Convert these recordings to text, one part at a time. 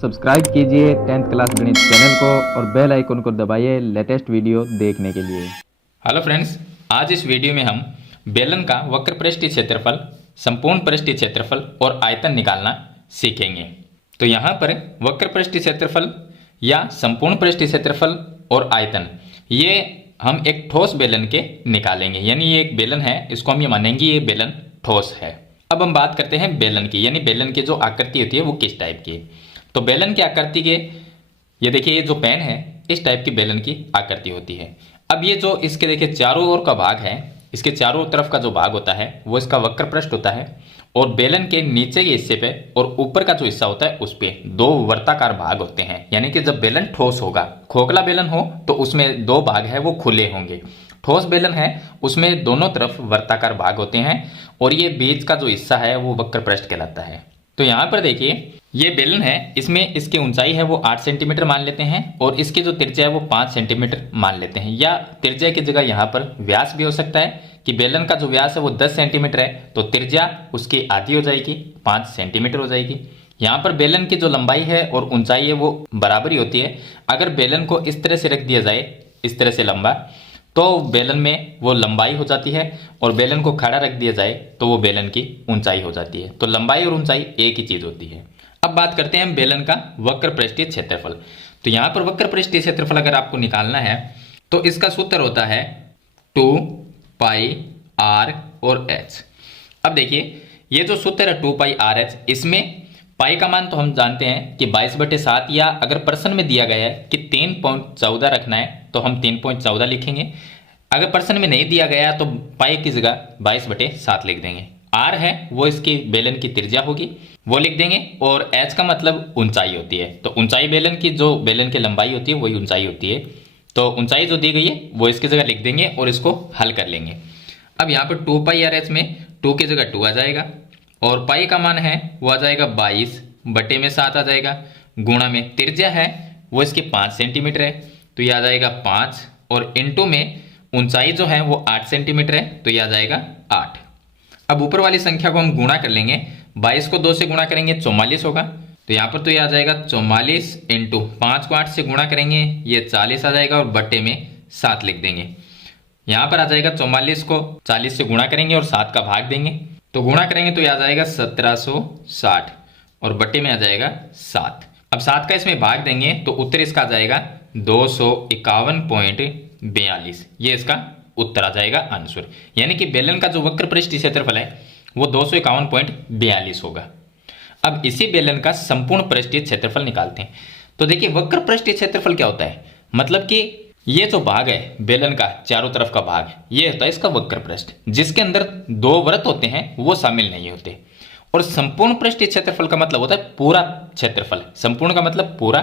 Subscribe कीजिए 10th class गणित channel को और बेल आइकन को दबाइए लेटेस्ट वीडियो देखने के लिए। हेलो फ्रेंड्स, आज इस वीडियो में हम बेलन का वक्र पृष्ठीय क्षेत्रफल, संपूर्ण पृष्ठीय क्षेत्रफल और आयतन निकालना सीखेंगे। तो यहाँ पर वक्र पृष्ठीय क्षेत्रफल या संपूर्ण पृष्ठीय क्षेत्रफल और आयतन ये हम एक ठोस बेलन के निकालेंगे। यानी ये एक बेलन है, इसको हम ये मानेंगे ये बेलन ठोस है। अब हम बात करते हैं बेलन की, यानी बेलन की जो आकृति होती है वो किस टाइप की है। तो बेलन की आकृति के ये देखिए, ये जो पेन है इस टाइप की बेलन की आकृति होती है। अब ये जो इसके देखिए चारों ओर का भाग है, इसके चारों तरफ का जो भाग होता है वो इसका वक्र पृष्ठ होता है और बेलन के नीचे के हिस्से पे और ऊपर का जो हिस्सा होता है उस पे दो वर्ताकार भाग होते हैं। यानी कि जब बेलन ठोस होगा, खोखला बेलन हो तो उसमें दो भाग है वो खुले होंगे। ठोस बेलन है उसमें दोनों तरफ वर्ताकार भाग होते हैं और ये बीच का जो हिस्सा है वो वक्र पृष्ठ कहलाता है। तो यहाँ पर देखिए, ये बेलन है, इसमें इसकी ऊंचाई है वो 8 सेंटीमीटर मान लेते हैं और इसकी जो त्रिज्या है वो 5 सेंटीमीटर मान लेते हैं। या त्रिज्या की जगह यहाँ पर व्यास भी हो सकता है कि बेलन का जो व्यास है वो 10 सेंटीमीटर है तो त्रिज्या उसकी आधी हो जाएगी, 5 सेंटीमीटर हो जाएगी। यहाँ पर बेलन की जो लंबाई है और ऊंचाई है वो बराबर ही होती है। अगर बेलन को इस तरह से रख दिया जाए, इस तरह से लंबा, तो बेलन में वो लंबाई हो जाती है और बेलन को खड़ा रख दिया जाए तो वो बेलन की ऊंचाई हो जाती है। तो लंबाई और ऊंचाई एक ही चीज होती है। अब बात करते हैं हम बेलन का वक्र पृष्ठीय क्षेत्रफल। तो यहाँ पर वक्र पृष्ठीय क्षेत्रफल अगर आपको निकालना है तो इसका सूत्र होता है 2 पाई आर और एच। अब देखिए, ये जो सूत्र है 2 पाई आर एच, इसमें पाई का मान तो हम जानते हैं कि 22/7, या अगर प्रश्न में दिया गया है कि 3.14 रखना है तो हम 3.14 लिखेंगे। अगर प्रश्न में नहीं दिया गया तो पाई की जगह 22/7 लिख देंगे। आर है वो इसकी बेलन की त्रिज्या होगी, वो लिख देंगे। और एच का मतलब ऊंचाई होती है, तो ऊंचाई बेलन की जो बेलन की लंबाई होती है वही ऊंचाई होती है। तो ऊंचाई जो दी गई है वो इसकी जगह लिख देंगे और इसको हल कर लेंगे। अब यहाँ पर 2 पाई आर एच में 2 की जगह 2 आ जाएगा और पाई का मान है वो आ जाएगा 22/7 आ जाएगा, गुणा में त्रिज्या है वो इसकी 5 सेंटीमीटर है तो यह आ जाएगा 5, और इंटू में ऊंचाई जो है वो 8 सेंटीमीटर है तो यह आ जाएगा 8। अब ऊपर वाली संख्या को हम गुणा कर लेंगे, 22 को 2 से गुणा करेंगे 44 होगा, तो यहाँ पर तो यह आ जाएगा 44 इंटू 5 को 8 से गुणा करेंगे ये 40 आ जाएगा और बट्टे में 7 लिख देंगे। यहाँ पर आ जाएगा 44 को 40 से गुणा करेंगे और 7 का भाग देंगे, तो गुणा करेंगे तो यह आ जाएगा 1760 और बट्टे में आ जाएगा 7। अब 7 का इसमें भाग देंगे तो उत्तर इसका आ जाएगा 251.42। ये इसका उत्तर आ जाएगा आंसर। यानी कि बेलन का जो वक्र पृष्ठीय क्षेत्रफल है वो 251.42 होगा। अब इसी बेलन का संपूर्ण पृष्ठीय क्षेत्रफल निकालते हैं। तो देखिए, वक्र पृष्ठीय क्षेत्रफल क्या होता है, मतलब कि ये जो भाग है बेलन का चारों तरफ का भाग, ये होता है इसका वक्र पृष्ठ, जिसके अंदर दो वृत्त होते हैं वो शामिल नहीं होते। और संपूर्ण पृष्ठीय क्षेत्रफल का मतलब होता है पूरा क्षेत्रफल, संपूर्ण का मतलब पूरा।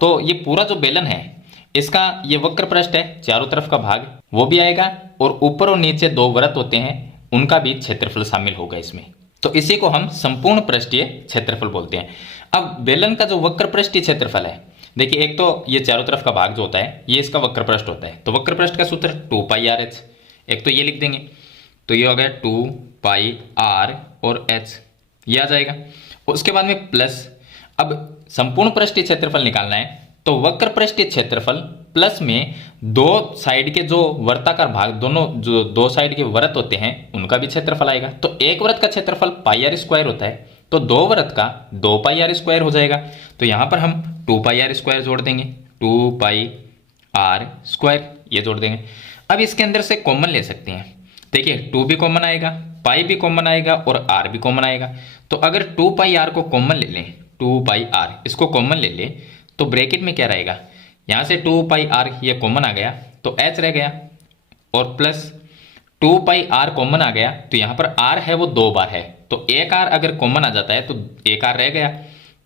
तो ये पूरा जो बेलन है इसका ये वक्र पृष्ठ है, चारों तरफ का भाग वो भी आएगा और ऊपर और नीचे दो वृत्त होते हैं उनका भी क्षेत्रफल शामिल होगा इसमें। तो इसी को हम संपूर्ण पृष्ठीय क्षेत्रफल बोलते हैं। अब बेलन का जो वक्र पृष्ठीय क्षेत्रफल है, देखिए, एक तो ये चारों तरफ का भाग जो होता है ये इसका वक्र पृष्ठ होता है, तो वक्र पृष्ठ का सूत्र 2 पाई आर एच। एक तो ये लिख देंगे तो ये हो गया 2 पाई आर और एच, ये आ जाएगा। उसके बाद में प्लस, अब संपूर्ण पृष्ठीय क्षेत्रफल निकालना है तो वक्र पृष्ठीय क्षेत्रफल प्लस में दो साइड के जो वर्ताकार भाग, दोनों जो दो साइड के वृत्त होते हैं उनका भी क्षेत्रफल आएगा। तो एक वृत्त का क्षेत्रफल पाई आर स्क्वायर होता है तो दो वृत्त का 2 पाई आर स्क्वायर हो जाएगा। तो यहां पर हम 2 पाई आर स्क्वायर जोड़ देंगे, 2 पाई आर स्क्वायर ये जोड़ देंगे। अब इसके अंदर से कॉमन ले सकते हैं, देखिए 2 भी कॉमन आएगा, पाई भी कॉमन आएगा और आर भी कॉमन आएगा। तो अगर 2 पाई आर को कॉमन ले लें, 2 पाई आर इसको कॉमन ले ले तो ब्रैकेट में क्या रहेगा, यहां से 2 पाई आर ये कॉमन आ गया तो एच रह गया और प्लस 2 पाई आर कॉमन आ गया तो यहां पर आर है वो 2 बार है तो एक आर अगर कॉमन आ जाता है तो एक आर रह गया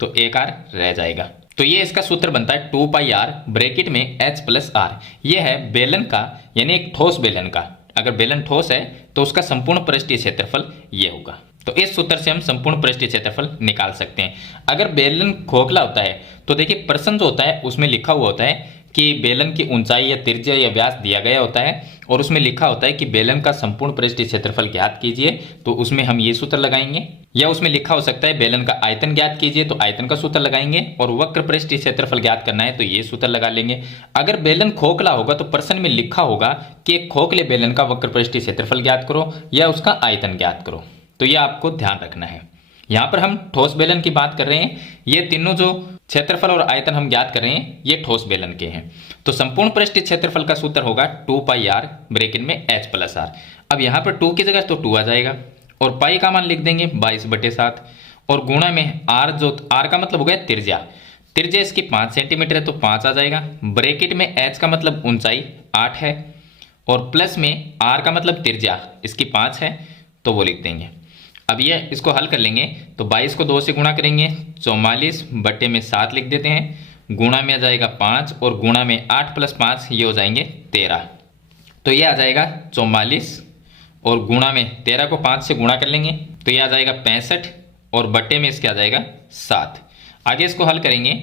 तो एक आर रह जाएगा। तो ये इसका सूत्र बनता है 2 पाई आर ब्रैकेट में एच प्लस आर। ये है बेलन का, यानी एक ठोस बेलन का, अगर बेलन ठोस है तो उसका संपूर्ण पृष्ठीय क्षेत्रफल ये होगा। तो इस सूत्र से हम संपूर्ण पृष्ठीय क्षेत्रफल निकाल सकते हैं। अगर बेलन खोखला होता है तो देखिए, प्रश्न जो होता है उसमें लिखा हुआ होता है कि बेलन की ऊंचाई या त्रिज्या या व्यास दिया गया होता है और उसमें लिखा होता है कि बेलन का संपूर्ण पृष्ठीय क्षेत्रफल ज्ञात कीजिए, तो उसमें हम ये सूत्र लगाएंगे। या उसमें लिखा हो सकता है बेलन का आयतन ज्ञात कीजिए, तो आयतन का सूत्र लगाएंगे। और वक्र पृष्ठीय क्षेत्रफल ज्ञात करना है तो ये सूत्र लगा लेंगे। अगर बेलन खोखला होगा तो प्रश्न में लिखा होगा कि एक खोखले बेलन का वक्र पृष्ठीय क्षेत्रफल ज्ञात करो या उसका आयतन ज्ञात करो, तो ये आपको ध्यान रखना है। यहाँ पर हम ठोस बेलन की बात कर रहे हैं। ये तीनों जो क्षेत्रफल और आयतन हम ज्ञात कर रहे हैं ये ठोस बेलन के हैं। तो संपूर्ण पृष्ठीय क्षेत्रफल का सूत्र होगा 2πr ब्रैकेट में h + r। अब यहाँ पर 2 की जगह तो 2 आ जाएगा और पाई का मान लिख देंगे 22/7 और गुणा में r, जो r का मतलब हो गया त्रिज्या। त्रिज्या इसकी 5 सेंटीमीटर है तो 5 आ जाएगा। ब्रैकेट में h का मतलब ऊंचाई 8 है और प्लस में r का मतलब त्रिज्या इसकी 5 है तो वो लिख देंगे। अब ये इसको हल कर लेंगे तो 22 को 2 से गुणा करेंगे 44/7 लिख देते हैं। गुणा में आ जाएगा 5 और गुणा में 8 + 5 ये हो जाएंगे 13। तो ये आ जाएगा 44 और गुणा में 13 को 5 से गुणा कर लेंगे तो ये आ जाएगा 65 और बट्टे में इसके आ जाएगा 7। आगे इसको हल करेंगे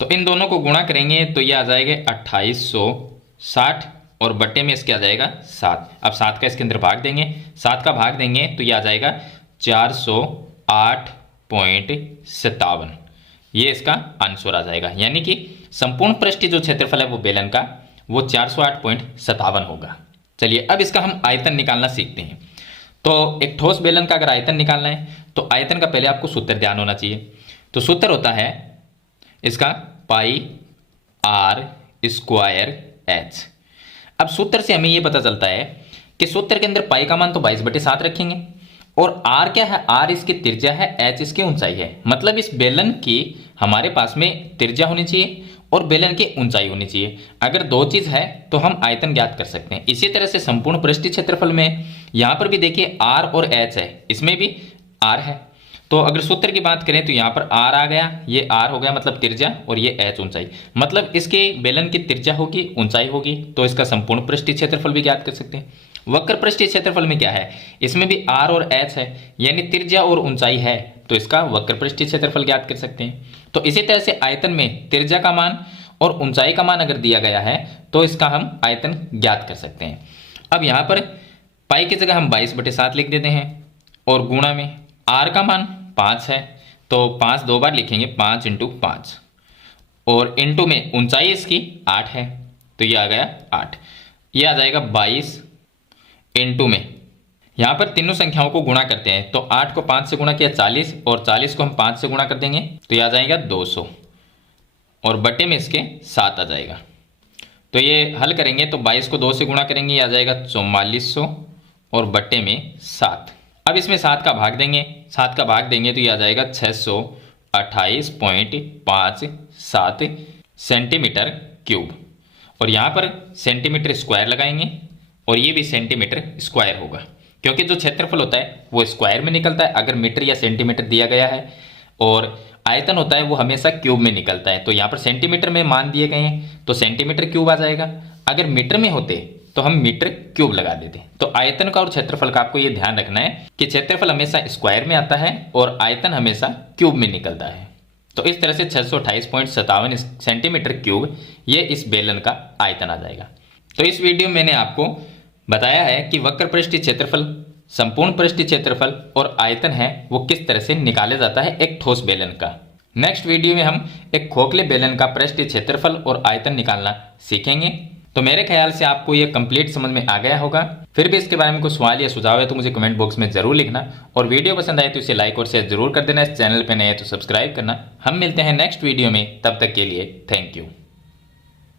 तो इन दोनों को गुणा करेंगे तो ये आ जाएगा 2860 और बट्टे में इसके आ जाएगा 7। अब 7 का इसके अंदर भाग देंगे, 7 का भाग देंगे तो ये आ जाएगा 408.57। ये इसका आंसर आ जाएगा, यानी कि संपूर्ण पृष्ठीय जो क्षेत्रफल है वो बेलन का वो 408.57 होगा। चलिए अब इसका हम आयतन निकालना सीखते हैं। तो एक ठोस बेलन का अगर आयतन निकालना है तो आयतन का पहले आपको सूत्र ध्यान होना चाहिए। तो सूत्र होता है इसका πr²h। अब सूत्र से हमें यह पता चलता है कि सूत्र के अंदर पाई का मान तो 22/7 रखेंगे और r क्या है, r इसकी त्रिज्या है, h इसकी ऊंचाई है। मतलब इस बेलन की हमारे पास में त्रिज्या होनी चाहिए और बेलन की ऊंचाई होनी चाहिए। अगर दो चीज है तो हम आयतन ज्ञात कर सकते हैं। इसी तरह से संपूर्ण पृष्ठीय क्षेत्रफल में यहां पर भी देखिए r और h है, इसमें भी r है। तो अगर सूत्र की बात करें तो यहाँ पर r आ गया, ये r हो गया मतलब त्रिज्या और ये h ऊंचाई, मतलब इसके बेलन की त्रिज्या होगी, ऊंचाई होगी, तो इसका संपूर्ण पृष्ठीय क्षेत्रफल भी ज्ञात कर सकते हैं। वक्र पृष्ठीय क्षेत्रफल में क्या है, इसमें भी r और h है, यानी त्रिज्या और ऊंचाई है, तो इसका वक्र पृष्ठीय क्षेत्रफल ज्ञात कर सकते हैं। तो इसी तरह से आयतन में त्रिज्या का मान और ऊंचाई का मान अगर दिया गया है तो इसका हम आयतन ज्ञात कर सकते हैं। अब यहाँ पर पाई की जगह हम 22/7 लिख देते हैं और गुणा में r का मान 5 है तो 5 2 बार लिखेंगे, 5 × 5 और इंटू में ऊंचाई इसकी 8 है तो ये आ गया 8। ये आ जाएगा 22 इंटू में, यहाँ पर तीनों संख्याओं को गुणा करते हैं तो 8 को 5 से गुणा किया 40 और 40 को हम 5 से गुणा कर देंगे तो ये आ जाएगा 200 और बट्टे में इसके 7 आ जाएगा। तो ये हल करेंगे तो 22 को 2 से गुणा करेंगे, ये आ जाएगा 4400 और बट्टे में 7। अब इसमें 7 का भाग देंगे, 7 का भाग देंगे तो ये आ जाएगा 628.57 सेंटीमीटर क्यूब और यहाँ पर सेंटीमीटर स्क्वायर लगाएंगे और ये भी सेंटीमीटर स्क्वायर होगा क्योंकि जो क्षेत्रफल होता है वो स्क्वायर में निकलता है अगर मीटर या सेंटीमीटर दिया गया है, और आयतन होता है वो हमेशा क्यूब में निकलता है। तो यहाँ पर सेंटीमीटर में मान दिए गए हैं तो सेंटीमीटर क्यूब आ जाएगा। अगर मीटर में होते तो हम मीटर क्यूब लगा देते। तो आयतन का और क्षेत्रफल का आपको ये ध्यान रखना है कि क्षेत्रफल हमेशा स्क्वायर में आता है और आयतन हमेशा क्यूब में निकलता है। तो इस तरह से 628.57 सेंटीमीटर क्यूब ये इस बेलन का आयतन आ जाएगा। तो इस वीडियो में मैंने आपको बताया है कि वक्र पृष्ठीय क्षेत्रफल, संपूर्ण पृष्ठीय क्षेत्रफल और आयतन है वो किस तरह से निकाला जाता है एक ठोस बेलन का। नेक्स्ट वीडियो में हम एक खोखले बेलन का पृष्ठीय क्षेत्रफल और आयतन निकालना सीखेंगे। तो मेरे ख्याल से आपको ये कंप्लीट समझ में आ गया होगा। फिर भी इसके बारे में कोई सवाल या सुझाव है तो मुझे कमेंट बॉक्स में जरूर लिखना, और वीडियो पसंद आए तो इसे लाइक और शेयर जरूर कर देना। इस चैनल पे नए हैं तो सब्सक्राइब करना। हम मिलते हैं नेक्स्ट वीडियो में, तब तक के लिए थैंक यू।